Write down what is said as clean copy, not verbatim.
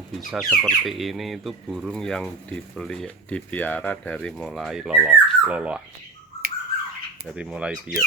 yang bisa seperti ini itu burung yang dipiara dari mulai lolo, dari mulai piye.